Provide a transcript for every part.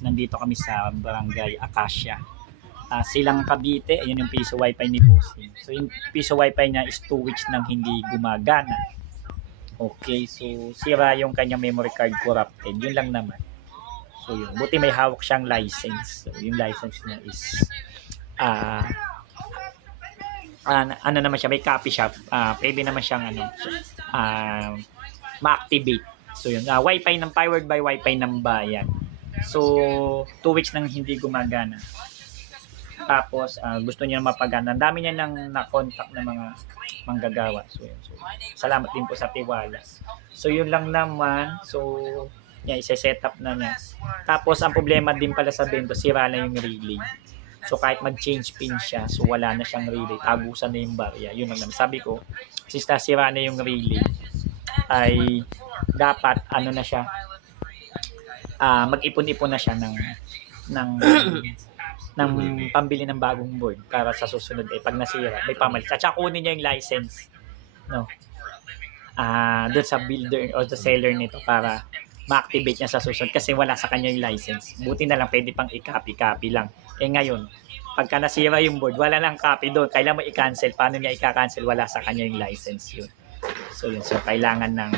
Nandito kami sa Barangay Acacia. Silang Cavite, ayun yung piso wifi ni Bossing. So yung piso wifi niya is 2 weeks nang hindi gumagana. Okay, so sira yung kanyang memory card, corrupted. Yun lang naman. So yun, buti may hawak siyang license. So yung license niya is ano naman siya, may copy shop. Pwede naman siyang ma-activate. So yun, wifi ng powered by wifi ng bayan. So 2 weeks nang hindi gumagana. Tapos gusto niya mapagana. Ang dami niya nang na-contact ng mga manggagawa. So yun. So, salamat din po sa tiwala. So yun lang naman. So i-set up na niya. Tapos ang problema din pala sa bento, sira na yung relay. So kahit mag-change pin siya, so wala na siyang relay, tagusan na yung barya. Yun lang naman. Sabi ko, since nasira na yung relay, ay dapat na siya, mag-ipon-ipon na siya ng pambili ng bagong board para sa susunod pag nasira, may pamalit. At saka kunin niya yung license, no? Doon sa builder o sa seller nito para ma-activate niya sa susunod kasi wala sa kanya yung license. Buti na lang pwede pang i-copy lang. Ngayon, pagka nasira yung board, wala nang copy doon. Kailangan mo i-cancel. Paano niya i-cancel? Wala sa kanya yung license yun. So yun. So kailangan ng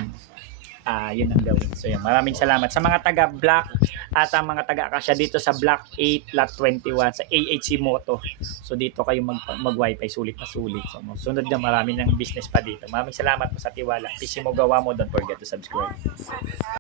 yun ang gawin. So yun. Maraming salamat sa mga taga Black at ang mga taga Acacia dito sa Block 8, Lot 21 sa AHC Moto. So dito kayo mag-wifi, sulit na sulit. So sunod na marami ng business pa dito. Maraming salamat po sa tiwala. Pisimo gawa mo, don't forget to subscribe.